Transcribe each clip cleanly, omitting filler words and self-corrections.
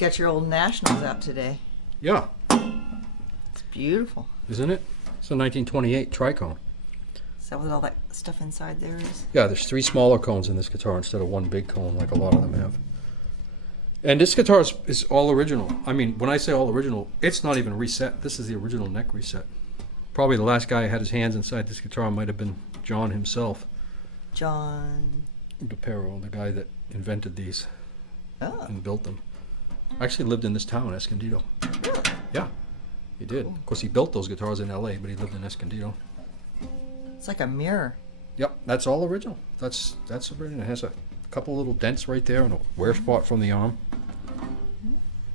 got your old Nationals out today. Yeah. It's beautiful. Isn't it? It's a 1928 Tricone. Is that what all that stuff inside there is? Yeah, there's 3 smaller cones in this guitar instead of 1 big cone like a lot of them have. And this guitar is all original. I mean, when I say all original, it's not even reset. This is the original neck reset. Probably the last guy who had his hands inside this guitar might have been John himself. John Dopyera, the guy that invented these and built them. Actually lived in this town, Escondido. Really? Yeah, he did. Cool. Of course, he built those guitars in LA, but he lived in Escondido. It's like a mirror. Yep, that's all original. That's original. It has a couple little dents right there and a wear spot from the arm.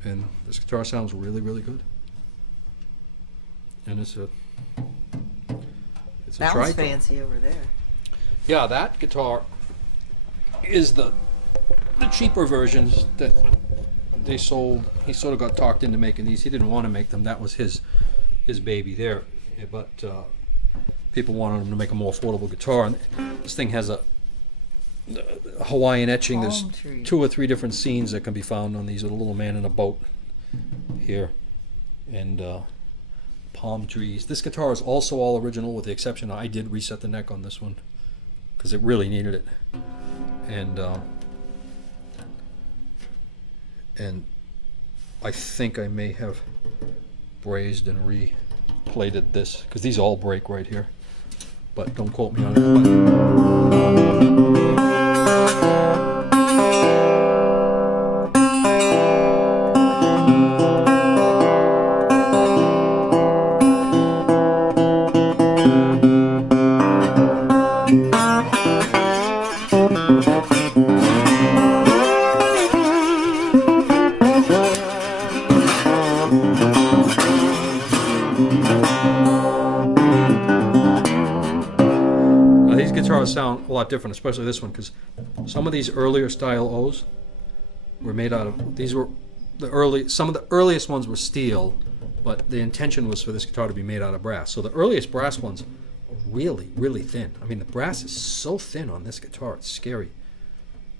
And this guitar sounds really, really good. And it's a that was Tricone. fancy over there. Yeah, that guitar is the cheaper versions that they sold. He sort of got talked into making these. He didn't want to make them. That was his baby there. But people wanted him to make a more affordable guitar. And this thing has a Hawaiian etching. There's 2 or 3 different scenes that can be found on these. A little man in a boat here. And palm trees. This guitar is also all original with the exception I did reset the neck on this one because it really needed it. And I think I may have brazed and re-plated this because these all break right here, but don't quote me on it. Sound a lot different, especially this one, because some of these earlier style O's were made out of, these were some of the earliest ones were steel, but the intention was for this guitar to be made out of brass. So the earliest brass ones are really, really thin. I mean, the brass is so thin on this guitar, it's scary.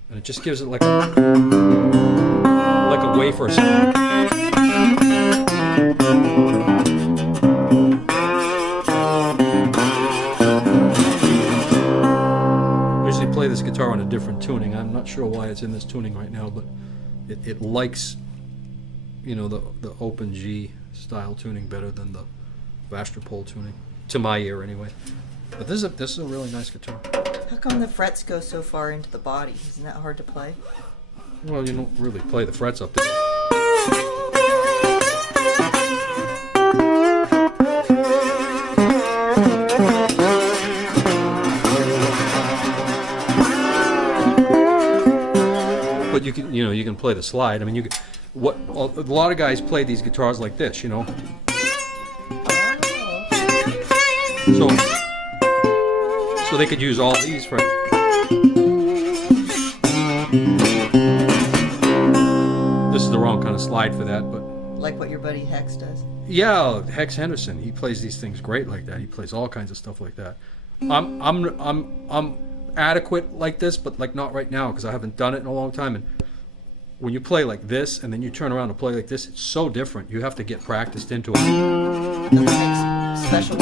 And it just gives it like a wafer sound. Play this guitar on a different tuning. I'm not sure why it's in this tuning right now, but it likes, you know, the open G style tuning better than the Vastropol tuning, to my ear anyway. But this is a really nice guitar. How come the frets go so far into the body? Isn't that hard to play? Well, you don't really play the frets up there. But you can play the slide. I mean, a lot of guys play these guitars like this, you know. So they could use all these for. This is the wrong kind of slide for that, but. Like what your buddy Hex does. Yeah, Hex Henderson. He plays these things great like that. He plays all kinds of stuff like that. I'm adequate like this, but like not right now because I haven't done it in a long time. And when you play like this and then you turn around and play like this, it's so different. You have to get practiced into it. Do they make special?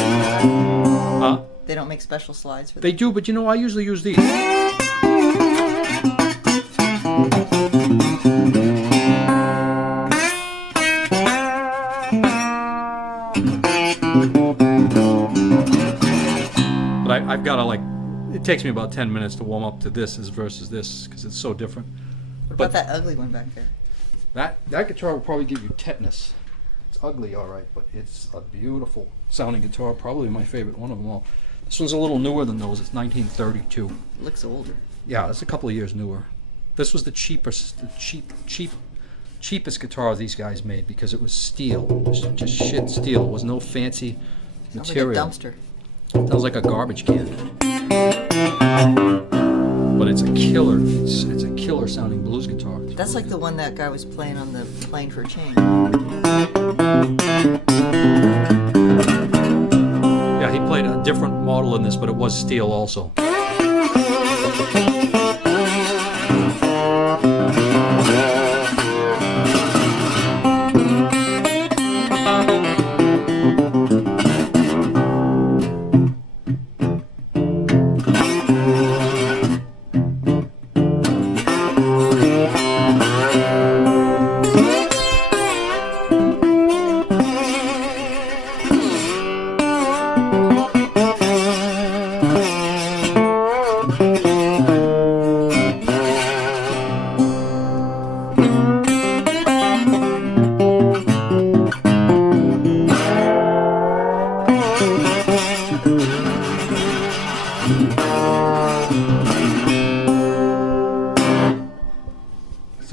They don't make special slides for them? They do, but you know, I usually use these. But I've got to like. It takes me about 10 minutes to warm up to this versus this because it's so different. What about that ugly one back there? That guitar will probably give you tetanus. It's ugly, all right, but it's a beautiful sounding guitar. Probably my favorite one of them all. This one's a little newer than those. It's 1932. It looks older. Yeah, it's a couple of years newer. This was the cheapest guitar these guys made because it was steel. It was just shit steel. It was no fancy material. Sounds like a dumpster. Sounds like a garbage can. But it's a killer. It's a killer sounding blues guitar. That's like the one that guy was playing on the Playing for a Change. Yeah, he played a different model than this, but it was steel also.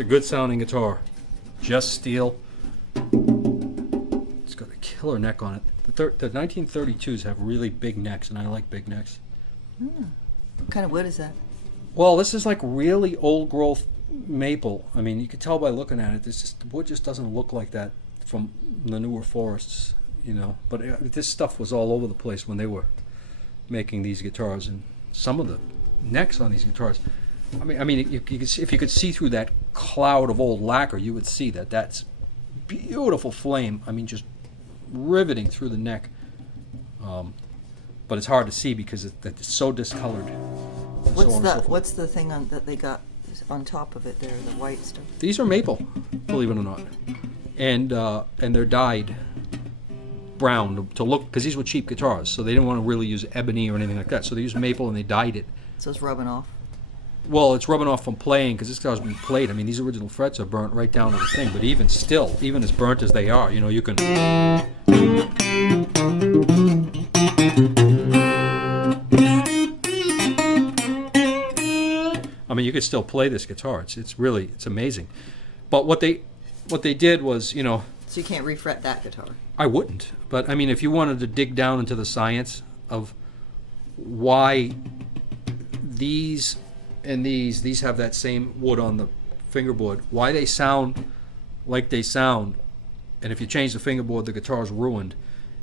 a good sounding guitar. Just steel. It's got a killer neck on it. The 1932s have really big necks, and I like big necks. What kind of wood is that? Well, this is like really old growth maple. I mean, you can tell by looking at it. The wood just doesn't look like that from the newer forests, you know. But this stuff was all over the place when they were making these guitars, and some of the necks on these guitars. I mean, if you could see through that cloud of old lacquer, you would see that that's beautiful flame. I mean, just riveting through the neck. But it's hard to see because it's so discolored. What's the thing that they got on top of it there, the white stuff? These are maple, believe it or not, and they're dyed brown to look, because these were cheap guitars, so they didn't want to really use ebony or anything like that. So they used maple and they dyed it. So it's rubbing off. Well, it's rubbing off from playing, because this guitar's been played. I mean, these original frets are burnt right down to the thing. But even still, even as burnt as they are, you know, you can. I mean, you could still play this guitar. It's amazing. But what they did was, you know. So you can't refret that guitar. I wouldn't. But I mean, if you wanted to dig down into the science of why these and these have that same wood on the fingerboard, why they sound like they sound, and if you change the fingerboard, the guitar's ruined,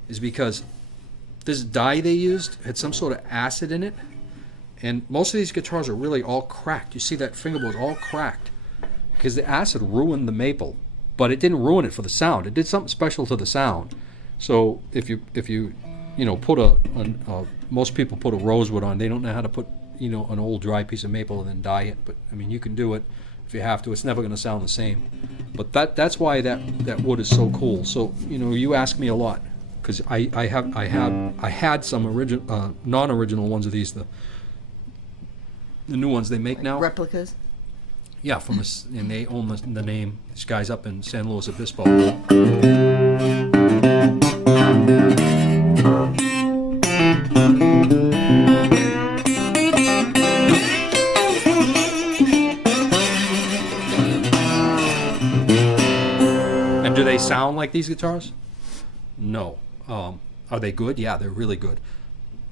is because this dye they used had some sort of acid in it. And most of these guitars are really all cracked. You see that fingerboard's all cracked because the acid ruined the maple, but it didn't ruin it for the sound. It did something special to the sound. So if you put most people put a rosewood on. They don't know how to put an old dry piece of maple and then dye it. But I mean, you can do it if you have to. It's never going to sound the same. But that's why that wood is so cool. So you ask me a lot because I had some original non-original ones of these. The new ones they make now. Replicas? Yeah, and they own the name. These guys up in San Luis Obispo. And do they sound like these guitars? No. Are they good? Yeah, they're really good.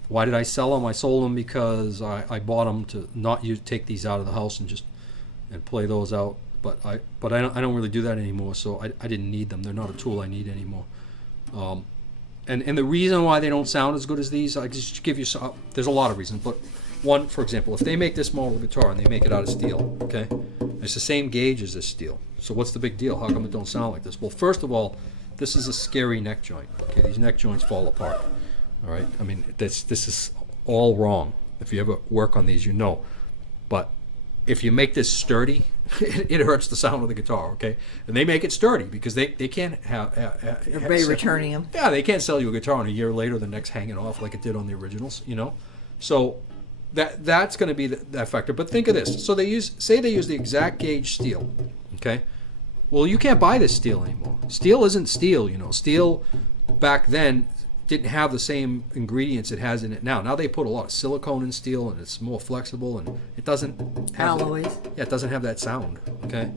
Why did I sell them? I sold them because I bought them to not take these out of the house and play those out. But I don't really do that anymore. So I didn't need them. They're not a tool I need anymore. And the reason why they don't sound as good as these, I just give you some. There's a lot of reasons. But one, for example, if they make this model guitar and they make it out of steel, okay, it's the same gauge as this steel. So what's the big deal? How come it don't sound like this? Well, first of all, this is a scary neck joint. Okay, these neck joints fall apart. All right, I mean, this is all wrong. If you ever work on these, you know. But if you make this sturdy, it hurts the sound of the guitar, okay? And they make it sturdy because they can't have... Everybody returning them. Yeah, they can't sell you a guitar and a year later the neck's hanging off like it did on the originals, So that's going to be that factor. But think of this. So they use the exact gauge steel, okay? Well, you can't buy this steel anymore. Steel isn't steel, Steel back then didn't have the same ingredients it has in it now. Now they put a lot of silicone in steel, and it's more flexible, and it doesn't have alloys. It doesn't have that sound. Okay,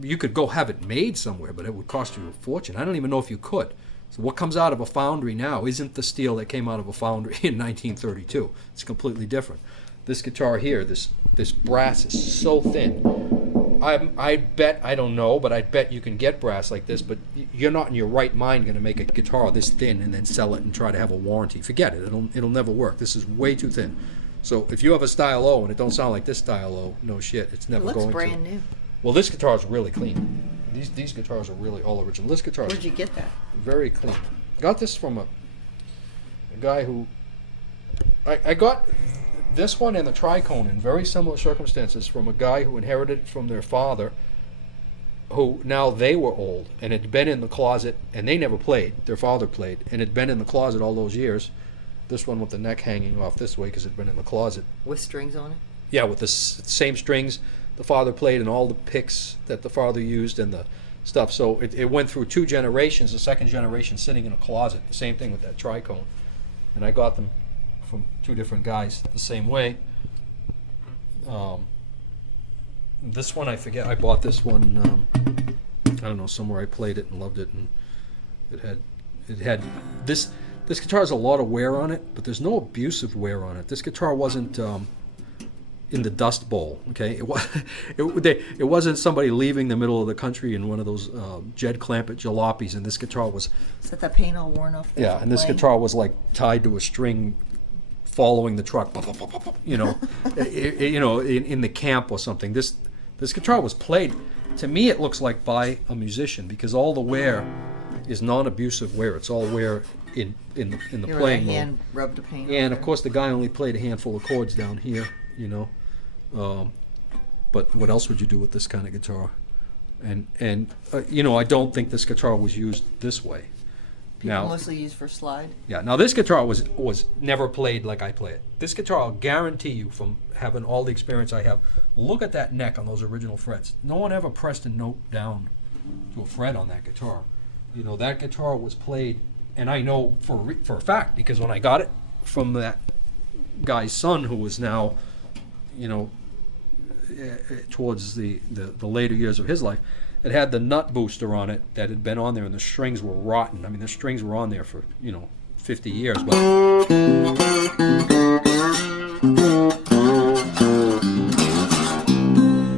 you could go have it made somewhere, but it would cost you a fortune. I don't even know if you could. So what comes out of a foundry now isn't the steel that came out of a foundry in 1932. It's completely different. This guitar here, this brass is so thin. I bet, I don't know, but I bet you can get brass like this, but you're not in your right mind going to make a guitar this thin and then sell it and try to have a warranty. Forget it. It'll never work. This is way too thin. So if you have a style O and it don't sound like this style O, no shit, it's never going to. It looks brand new. Well, this guitar is really clean. These guitars are really all original. This guitar Where'd you get that? Very clean. Got this from a guy who... I got this one and the Tricone in very similar circumstances from a guy who inherited it from their father, who now they were old and had been in the closet, and they never played. Their father played, and had been in the closet all those years. This one with the neck hanging off this way because it had been in the closet. With strings on it? Yeah, with the same strings the father played and all the picks that the father used and the stuff. So it went through two generations, the second generation sitting in a closet. The same thing with that Tricone. And I got them from two different guys the same way. this one I forget. I bought this one. I don't know, somewhere I played it and loved it, and it had this. This guitar has a lot of wear on it, but there's no abusive wear on it. This guitar wasn't in the dust bowl. Okay, it wasn't somebody leaving the middle of the country in one of those Jed Clampett jalopies, and this guitar was. Is that the paint all worn off? Yeah, and this guitar was like tied to a string, following the truck. You know, in the camp or something. This guitar was played. To me, it looks like by a musician because all the wear is non-abusive wear. It's all wear in the playing mode. Hand rubbed the paint. And of course, the guy only played a handful of chords down here. You know, but what else would you do with this kind of guitar? And you know, I don't think this guitar was used this way. People mostly use for slide. Yeah. Now this guitar was never played like I play it. This guitar, I'll guarantee you, from having all the experience I have. Look at that neck on those original frets. No one ever pressed a note down to a fret on that guitar. You know, that guitar was played, and I know for a fact because when I got it from that guy's son, who was now, you know, towards the later years of his life, it had the nut booster on it that had been on there, and the strings were rotten. I mean, the strings were on there for, you know, 50 years.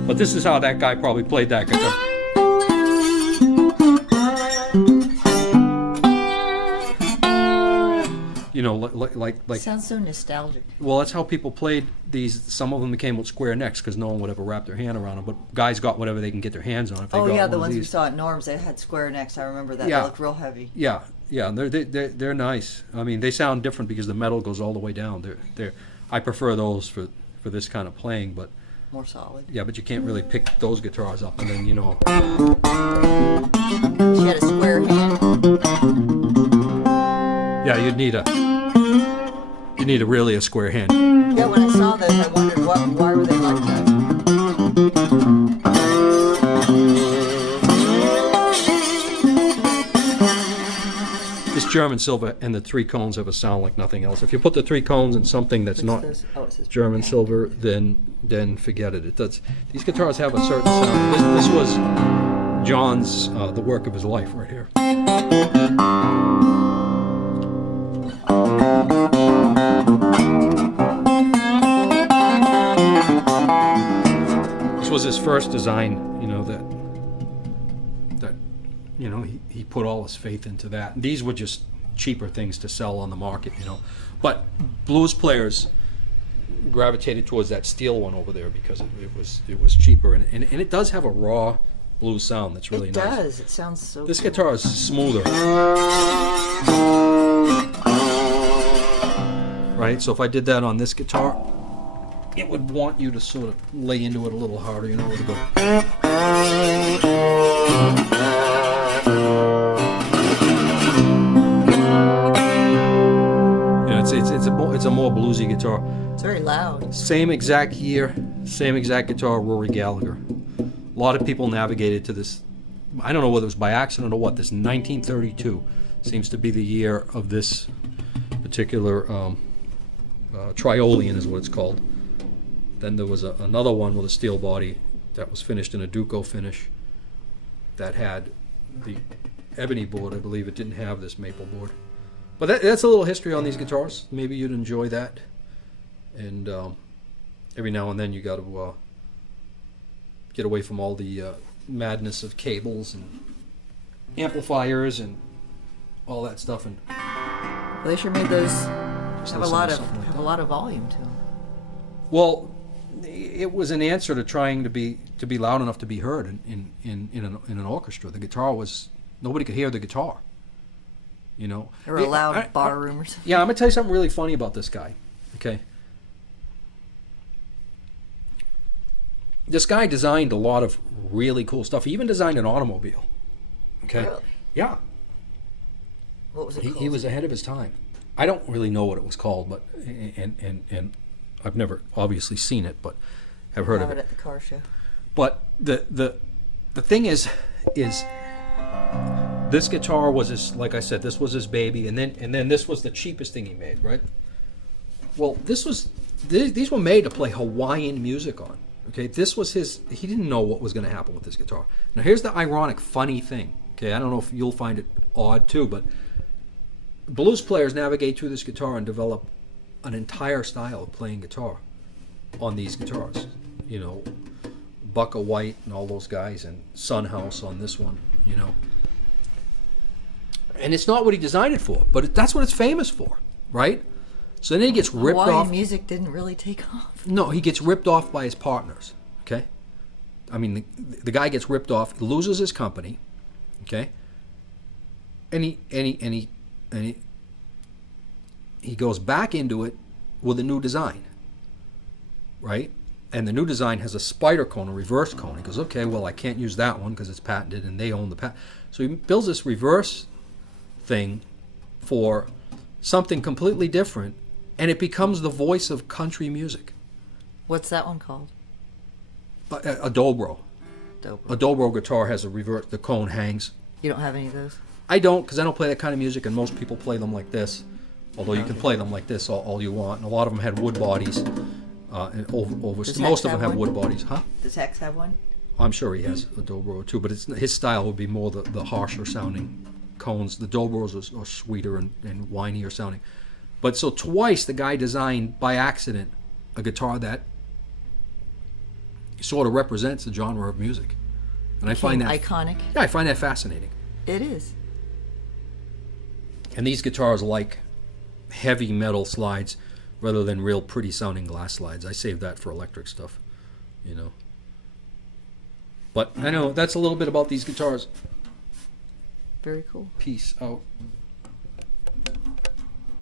But this is how that guy probably played that guitar. You know, like. Sounds so nostalgic. Well, that's how people played these. Some of them came with square necks because no one would ever wrap their hand around them. But guys got whatever they can get their hands on. If they Oh got yeah, one the of ones we these. saw at Norm's, they had square necks. I remember that. Yeah. They looked real heavy. Yeah, yeah, and they're nice. I mean, they sound different because the metal goes all the way down. I prefer those for this kind of playing, but. More solid. Yeah, but you can't really pick those guitars up and then, you know. She had a square hand. Yeah, you'd need really a square hand. Yeah, when I saw those, I wondered why were they like that. This German silver and the three cones have a sound like nothing else. If you put the three cones in something that's not It says German silver, then forget it. It does. These guitars have a certain sound. This was John's the work of his life right here. This was his first design, you know, that you know, he put all his faith into that. And these were just cheaper things to sell on the market, you know. But blues players gravitated towards that steel one over there because it was cheaper, and it does have a raw blues sound that's really nice. It does. It sounds so This cool. guitar is smoother. Right? So if I did that on this guitar, it would want you to sort of lay into it a little harder, you know, to go. It's a more bluesy guitar. It's very loud. Same exact year, same exact guitar, Rory Gallagher. A lot of people navigated to this. I don't know whether it was by accident or what. This 1932 seems to be the year of this particular Triolian is what it's called. Then there was another one with a steel body that was finished in a Duco finish that had the ebony board. I believe it didn't have this maple board. But that's a little history on these guitars. Maybe you'd enjoy that. And every now and then you got to get away from all the madness of cables and amplifiers and all that stuff. And Well, they sure made those have a lot of volume to them. well, it was an answer to trying to be loud enough to be heard in an orchestra. The guitar was, nobody could hear the guitar. You know, There were loud bar roomers. Yeah, I'm gonna tell you something really funny about this guy. Okay, this guy designed a lot of really cool stuff. He even designed an automobile. Okay, Really? yeah, What was it called? he was ahead of his time. I don't really know what it was called, but and I've never obviously seen it, but have heard of Have it. at the car show. But the thing is this guitar was his, like I said, this was his baby, and then this was the cheapest thing he made, right? Well, these were made to play Hawaiian music on, Okay, this was his. He didn't know what was going to happen with this guitar. Now here's the ironic, funny thing. Okay, I don't know if you'll find it odd too, but blues players navigate through this guitar and develop an entire style of playing guitar on these guitars. You know, Bucka White and all those guys, and Son House on this one. You know, and it's not what he designed it for, but that's what it's famous for, right? So then he gets ripped off. Hawaiian music didn't really take off. No, he gets ripped off by his partners. Okay, I mean the guy gets ripped off, he loses his company. Okay, and he goes back into it with a new design, right? And the new design has a spider cone, a reverse cone. He goes, okay, well I can't use that one because it's patented and they own the patent. So he builds this reverse thing for something completely different. And it becomes the voice of country music. What's that one called? A dobro. Dobro. A dobro guitar has a reverse. The cone hangs. You don't have any of those? I don't, because I don't play that kind of music, and most people play them like this. Although you can play them like this all you want. And a lot of them had wood bodies. And most of them have wood bodies. Huh? Does Hex have one? I'm sure he has a dobro too, but his style would be more the harsher sounding cones. The dobros are sweeter and whinier sounding. But so twice the guy designed by accident a guitar that sort of represents the genre of music, and I find that iconic. Yeah, I find that fascinating. It is. And these guitars like heavy metal slides rather than real pretty sounding glass slides. I save that for electric stuff, you know. But I know that's a little bit about these guitars. Very cool. Peace out.